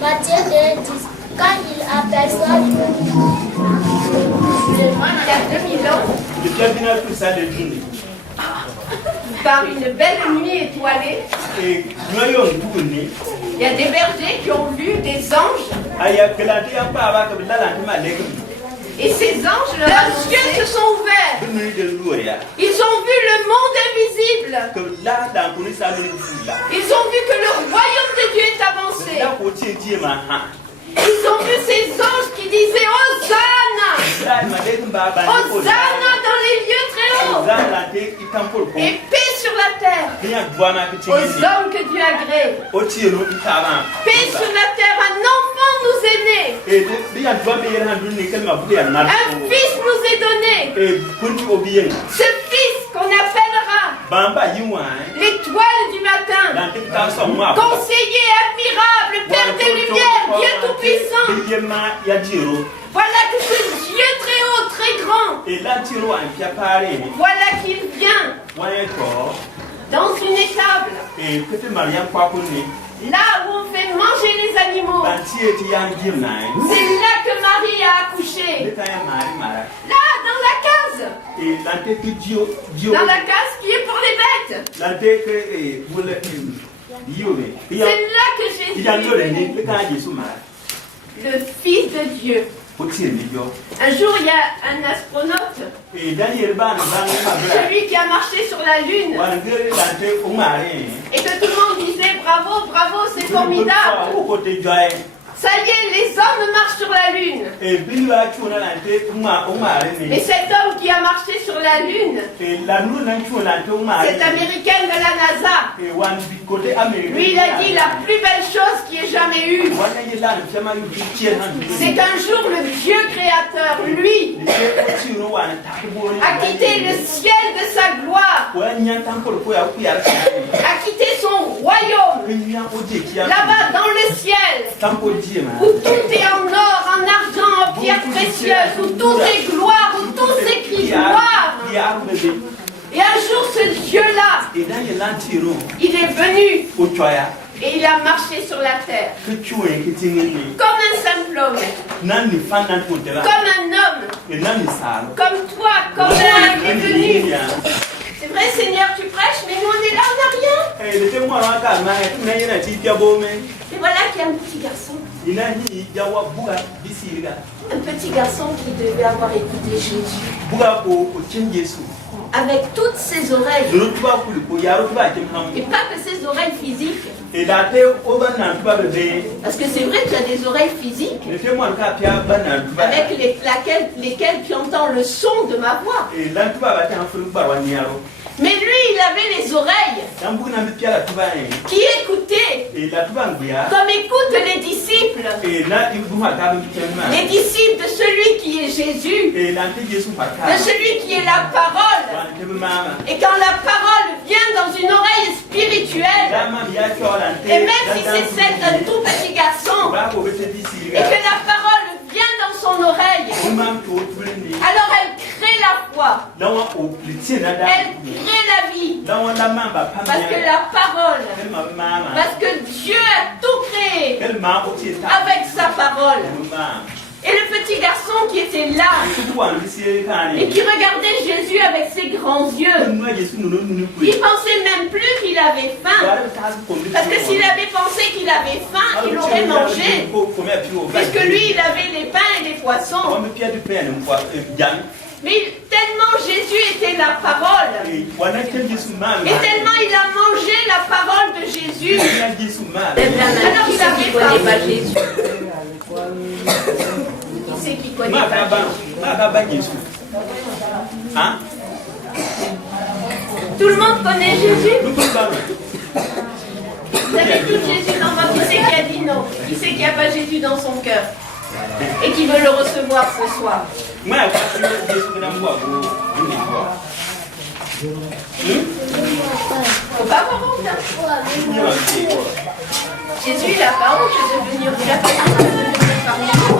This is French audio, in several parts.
Matthieu 2, 10. Quand il aperçoit il y a 2000 ans, par une belle nuit étoilée, il y a des bergers qui ont vu des anges. Et ces anges, leurs yeux se sont ouverts. Ils ont vu le monde invisible. Ils ont vu que le royaume de Dieu est avancé. Ils ont vu ces anges qui disaient Hosanna. Hosanna dans les lieux très hauts. Et paix sur la terre aux hommes que Dieu agrée. Paix sur la terre, un enfant nous est né. Un fils nous est donné. Ce fils qu'on appellera l'étoile du matin. Conseiller admirable, Père des lumières, Dieu tout-puissant. Voilà que ce Dieu très haut, très grand, voilà qu'il vient dans une étable, là où on fait manger les animaux. C'est là que Marie a accouché. Là, dans la case. Dans la case qui est pour les bêtes. C'est là que Jésus est venu. Le Fils de Dieu. Un jour, il y a un astronaute, celui qui a marché sur la Lune, et que tout le monde disait bravo, bravo, c'est formidable. Ça y est, les hommes marchent sur la Lune. Mais cet homme qui a marché sur la Lune, cette américaine de la NASA, lui il a dit la plus belle chose qu'il ait jamais eue. C'est qu'un jour le Dieu créateur, lui, a quitté le ciel de sa gloire, a quitté son royaume, là-bas dans le ciel, où tout est en or, en argent, en pierres précieuses, où tout est gloire, où tout s'écrit gloire. Et un jour, ce Dieu-là, il est venu et il a marché sur la terre comme un simple homme, comme un homme, comme toi, comme moi, il est venu. C'est vrai, Seigneur, tu prêches, mais nous on est là, on n'a rien. Et voilà qu'il y a un petit garçon. Un petit garçon qui devait avoir écouté Jésus. Avec toutes ses oreilles. Et pas que ses oreilles physiques. Parce que c'est vrai qu'il y a des oreilles physiques avec lesquelles tu entends le son de ma voix. Mais lui, il avait les oreilles qui écoutaient, comme écoutent les disciples. Les disciples de celui qui est Jésus, de celui qui est la parole. Et quand la parole vient dans une oreille spirituelle, et même si c'est celle d'un tout petit garçon, et que la parole vient dans son oreille, alors elle crée la foi, elle crée la vie, parce que la parole, parce que Dieu a tout créé avec sa parole. Et le petit garçon qui était là et qui regardait Jésus avec ses grands yeux, il pensait même plus qu'il avait faim. Parce que s'il avait pensé qu'il avait faim, il aurait mangé. Puisque lui, il avait les pains et les poissons. Mais tellement Jésus était la parole, et tellement il a mangé la parole de Jésus, alors il avait pas Jésus. Qui c'est qui connaît pas Jésus? Tout le monde connaît Jésus? Vous avez tout Jésus dans votre... Qui c'est qui a dit non? Qui c'est qui n'a pas Jésus dans son cœur et qui veut le recevoir ce soir? Faut pas avoir honte. Jésus, il n'a pas honte de venir. Il a pas honte de venir parmi nous.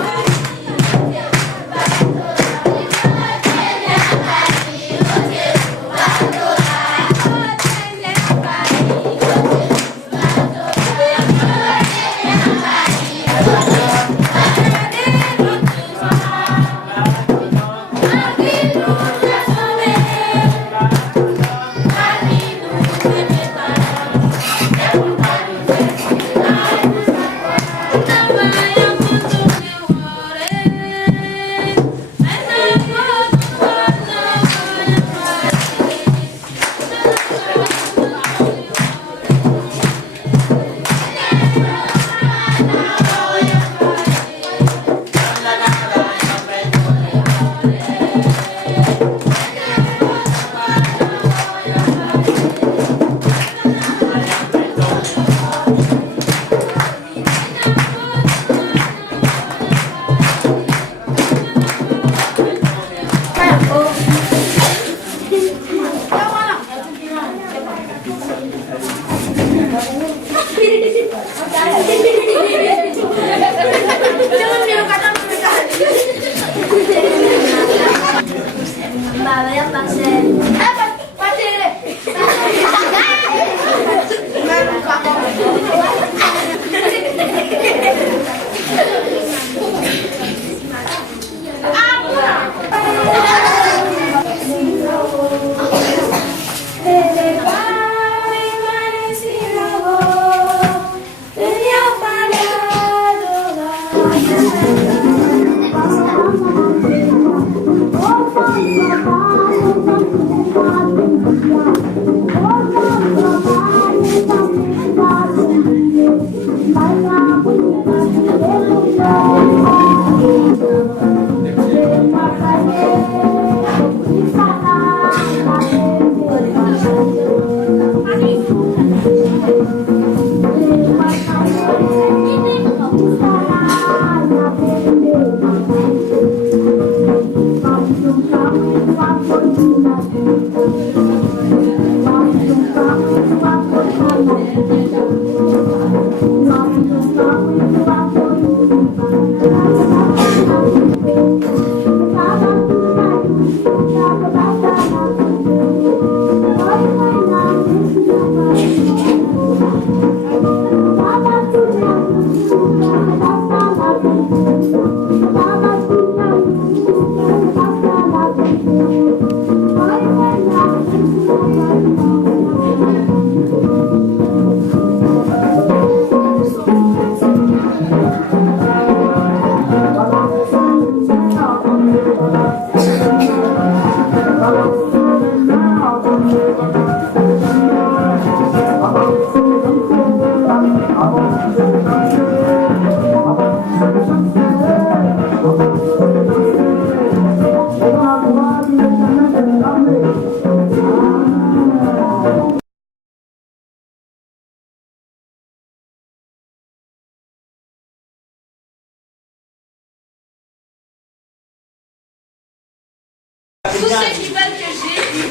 Tous ceux qui veulent que Jésus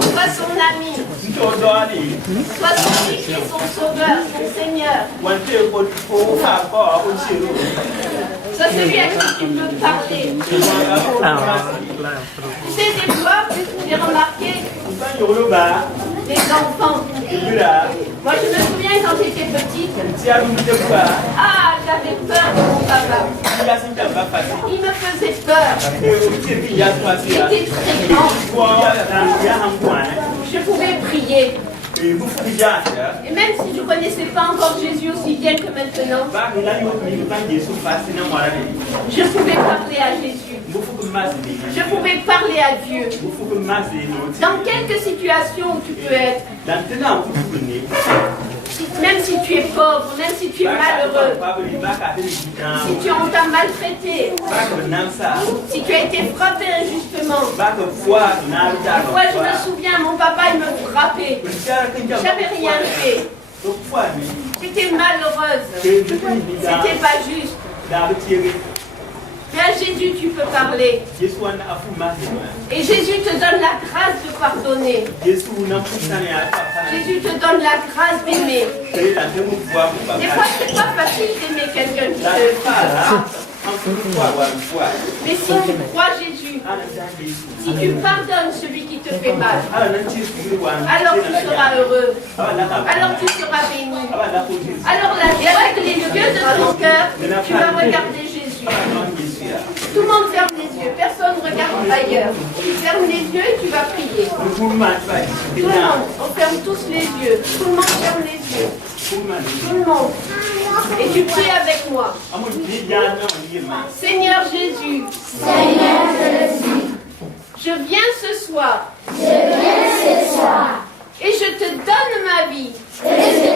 soit son ami, soit son fils et son sauveur, son Seigneur, soit celui à qui tu peux parler. Tu sais, des fois, j'ai remarqué Les enfants. Moi, je me souviens quand j'étais petite. Ah, j'avais peur de mon papa. Il me faisait peur. Il était très grand. Je pouvais prier. Et même si je ne connaissais pas encore Jésus aussi bien que maintenant, je pouvais parler à Jésus. Je pouvais parler à Dieu. Dans quelque situation tu peux être, même si tu es pauvre, même si tu es malheureux, si tu on t'a maltraité, si tu as été frappé injustement. Moi je me souviens, mon papa il me frappait. J'avais rien fait. J'étais malheureuse. C'était pas juste. Mais à Jésus, tu peux parler. Et Jésus te donne la grâce de pardonner. Jésus te donne la grâce d'aimer. Des fois, c'est pas facile d'aimer quelqu'un qui te parle. Mais si tu crois Jésus, si tu pardonnes celui qui te fait mal, alors tu seras heureux, alors tu seras béni. Alors là, avec les yeux de ton cœur, tu vas regarder Jésus. Tout le monde ferme les yeux, personne ne regarde ailleurs. Tu fermes les yeux et tu vas prier. Tout le monde, on ferme tous les yeux. Tout le monde ferme les yeux. Tout le monde. Et tu pries avec moi. Seigneur Jésus. Seigneur Jésus. Je viens ce soir. Je viens ce soir. Et je te donne ma vie. Et je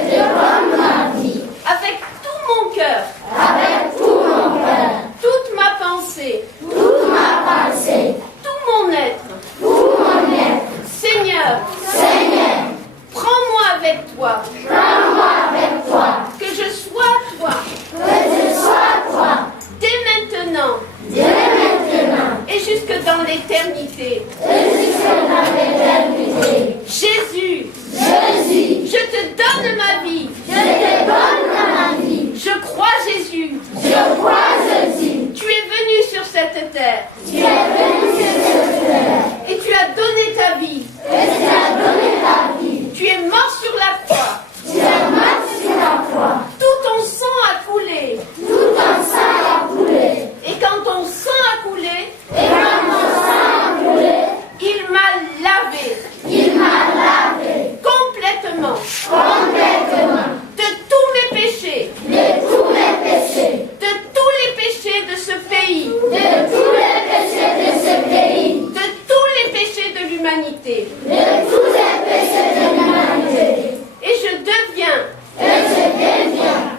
te donne ma vie. Avec tout mon cœur. Avec tout mon cœur. Toute ma pensée. Toute ma pensée. Tout mon être. Tout mon être. Seigneur. Seigneur. Prends-moi avec toi. Prends-moi avec toi. Que je sois toi. Que je sois toi. Dès maintenant. Dès maintenant. Et jusque dans l'éternité. Et jusque dans l'éternité. Jésus. Jésus. Je te donne ma vie. Je te donne ma vie. Je crois Jésus. Je crois Jésus. Tu es venu sur cette terre. Tu es venu sur cette terre. Et tu as donné ta vie. Et tu as donné ta vie. Tu es mort sur la croix. Tu es mort sur la croix. Tout ton sang a coulé. Tout ton sang a coulé. Et quand ton sang a coulé, il m'a lavé. Il m'a lavé. Complètement. Complètement. De tous mes péchés. De tous mes péchés. De tous les péchés de ce pays. De tous les péchés de ce pays. De tous les péchés de l'humanité. De tous les péchés de l'humanité. Et je deviens.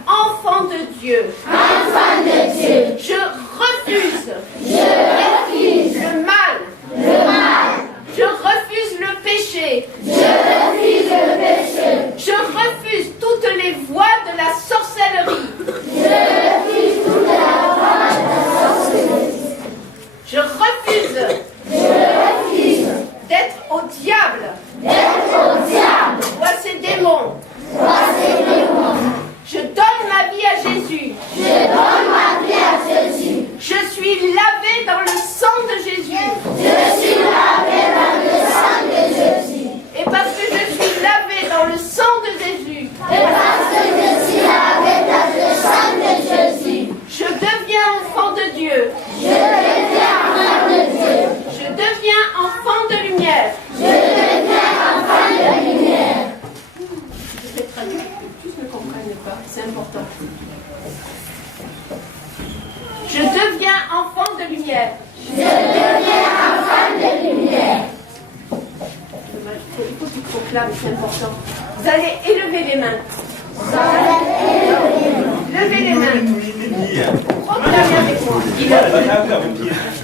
Enfant de Dieu. Enfant de Dieu. Je refuse. Je refuse. Le mal. Le mal. Je refuse le péché. Je refuse le péché. Je refuse toutes les voies de la sorcellerie. Je refuse toute la voie de la sorcellerie. Je refuse. Je refuse d'être au diable. D'être au diable. Ou à ses démons. Ou à ses démons. Je donne ma vie à Jésus. Je donne ma vie à Jésus. Je suis lavé dans le sang de Jésus. Je suis lavé dans le sang de Jésus. Et parce que je suis lavé dans le sang de Jésus. Et parce que je suis lavé dans le sang de Jésus. Je deviens enfant de Dieu. Je deviens enfant de Dieu. Je deviens enfant de lumière. Je deviens enfant de lumière. Je vais traduire pour que tous ne comprennent pas. C'est important. Je deviens enfant de lumière. Je deviens enfant de lumière. Il faut que tu proclames, c'est important. Vous allez élever les mains. Levez les mains. Proclamez avec moi.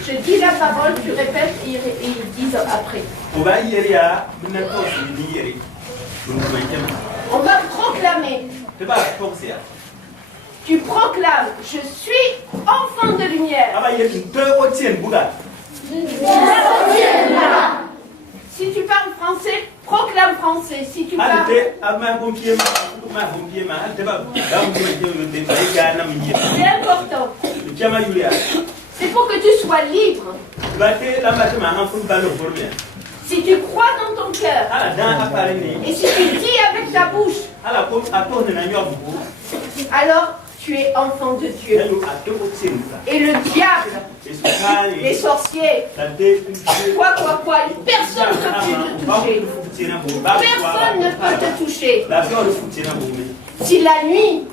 Je dis la parole, tu répètes et ils disent après. On va proclamer. Tu proclames, je suis enfant de lumière. Si tu parles français, proclame français. Si tu parles... C'est important. C'est pour que tu sois libre. Si tu crois dans ton cœur, et si tu dis avec ta bouche, alors tu es enfant de Dieu. Et le diable, les sorciers, quoi, personne ne peut te toucher. Personne ne peut te toucher. Si la nuit,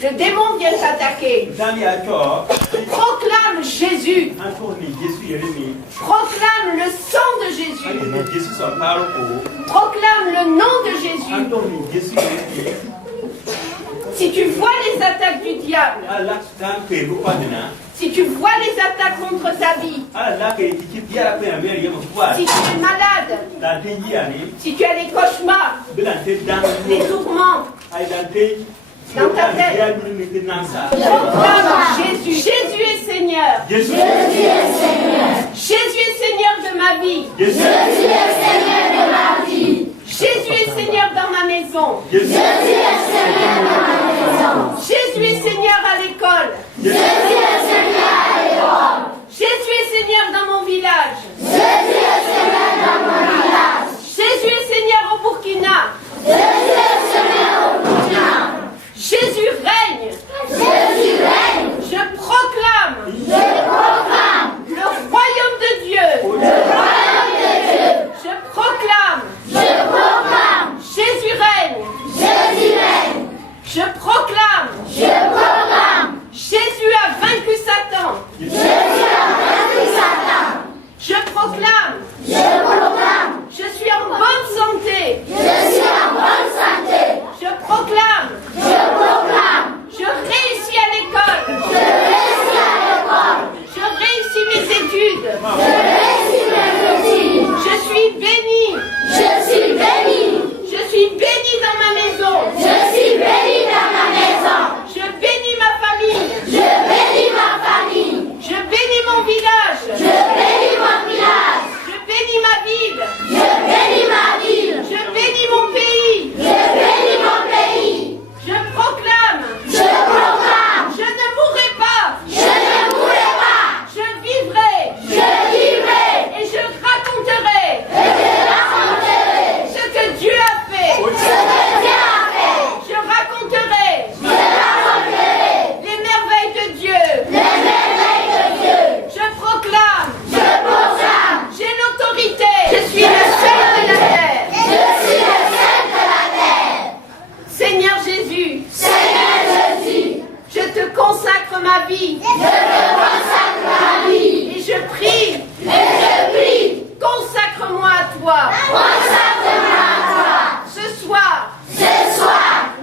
le démon vient t'attaquer, proclame Jésus. Proclame le sang de Jésus. Proclame le nom de Jésus. Si tu vois les attaques du diable, si tu vois les attaques contre ta vie, si tu es malade, si tu as des cauchemars, des tourments dans ta tête, proclame Jésus. Jésus est Seigneur. Jésus est Seigneur. Jésus est Seigneur de ma vie. Jésus est Seigneur de ma vie. Jésus est Seigneur dans ma maison. Jésus est Seigneur dans ma maison. Jésus est Seigneur à l'école. Jésus est Seigneur à l'école. Jésus est Seigneur dans mon village. Jésus est Seigneur dans mon village. Jésus est Seigneur au Burkina. Jésus est Seigneur au Burkina. Jésus règne. Jésus règne. Je proclame. Le royaume de Dieu. Le royaume de Dieu. Je proclame. Jésus règne. Jésus règne. Je proclame. Jésus a vaincu Satan. Jésus a vaincu Satan. Je proclame. Je suis en bonne santé. Je suis en bonne santé. Je proclame. Je réussis à l'école. Je réussis à l'école. Je réussis mes études. Je réussis mes études. Je suis béni. Je suis béni. Je suis béni dans ma maison. Je suis béni dans ma maison. Je bénis ma famille. Je bénis ma famille. Je bénis mon village. Je bénis mon village. Je bénis ma ville. Je bénis ma ville. Je bénis mon pays. Je bénis mon pays. Je proclame. Je proclame. Je ne mourrai pas. Je ne mourrai pas. Je vivrai. Je vivrai. Et je raconterai. Et je raconterai. Ce que Dieu a fait. Ce que Dieu a fait. Je raconterai. Je raconterai. Les merveilles de Dieu. Les merveilles de Dieu. Je proclame. Je proclame. J'ai l'autorité. Je suis le seul de la terre. Je suis le seul de la terre. Seigneur Jésus. Seigneur Jésus. Je te consacre ma vie. Je te consacre ma vie. Et je prie. Et je prie. Consacre-moi à toi. Consacre-moi à toi. Ce soir.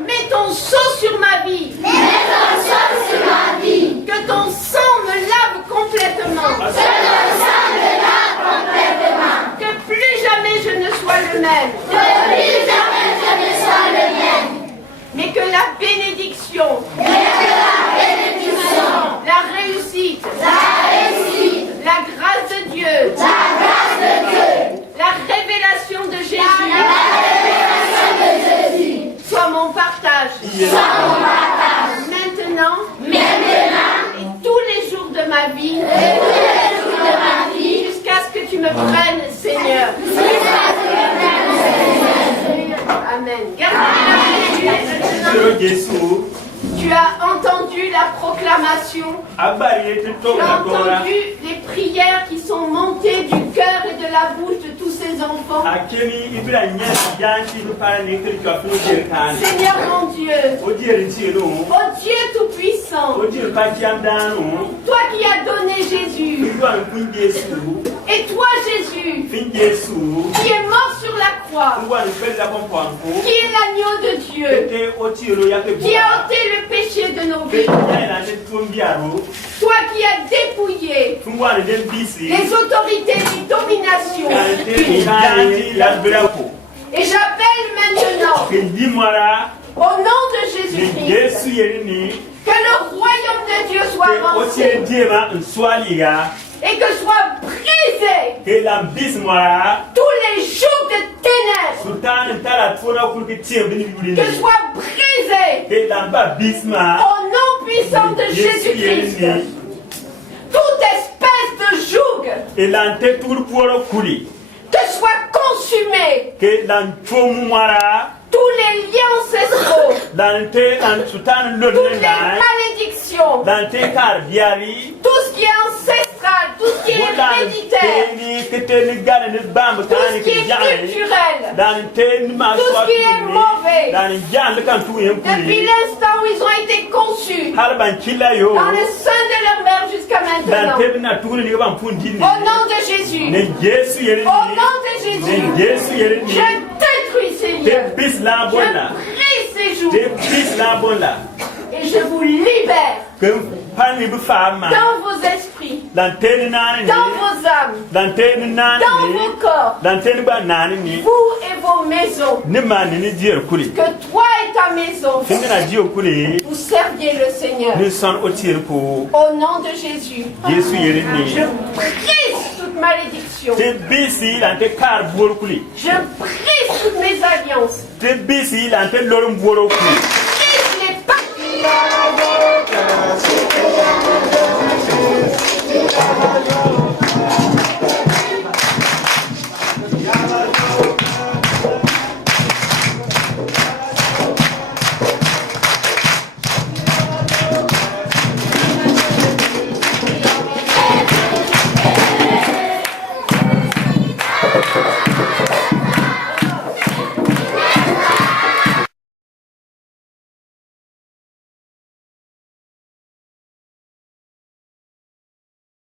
Mets ton sang sur ma vie. Mets ton sang sur ma vie. Que ton sang me lave complètement. Que ton sang me lave complètement. Que plus jamais je ne sois le même. Que plus jamais je ne sois le même. Mais que la bénédiction. La réussite. La grâce de Dieu. La révélation de Jésus. Soit mon partage. Maintenant. Et tous les jours de ma vie. Jusqu'à ce que tu me prennes, Seigneur. Amen. Tu as entendu la proclamation. Tu as entendu les prières qui sont montées du cœur et de la bouche de tous ces enfants. Seigneur mon Dieu, oh Dieu tout-puissant, toi qui as donné Jésus, et toi Jésus, qui est mort sur la croix, qui est l'agneau de Dieu, qui a ôté le péché de nos vies, toi qui as dépouillé les autorités de domination. Et j'appelle maintenant, au nom de Jésus-Christ, que le royaume de Dieu soit avancé et que soit brisé tous les jours de ténèbres, que soit brisé au nom puissant de Jésus-Christ toute espèce de joug consumer tous les liens ancestraux, toutes les malédictions, tout ce qui est ancestral, tout ce qui est héréditaire, tout ce qui est culturel, tout ce qui est mauvais, depuis l'instant où ils ont été conçus, dans le sein de leur mère jusqu'à maintenant, au nom de Jésus, au nom de Jésus, je détruis ces liens, je brise ces jours, et je vous libère dans vos esprits, dans vos âmes, dans vos corps, vous et vos maisons, que toi et ta maison, vous serviez le Seigneur. Au nom de Jésus, je brise toute malédiction, je brise toutes mes alliances, je brise les pactes.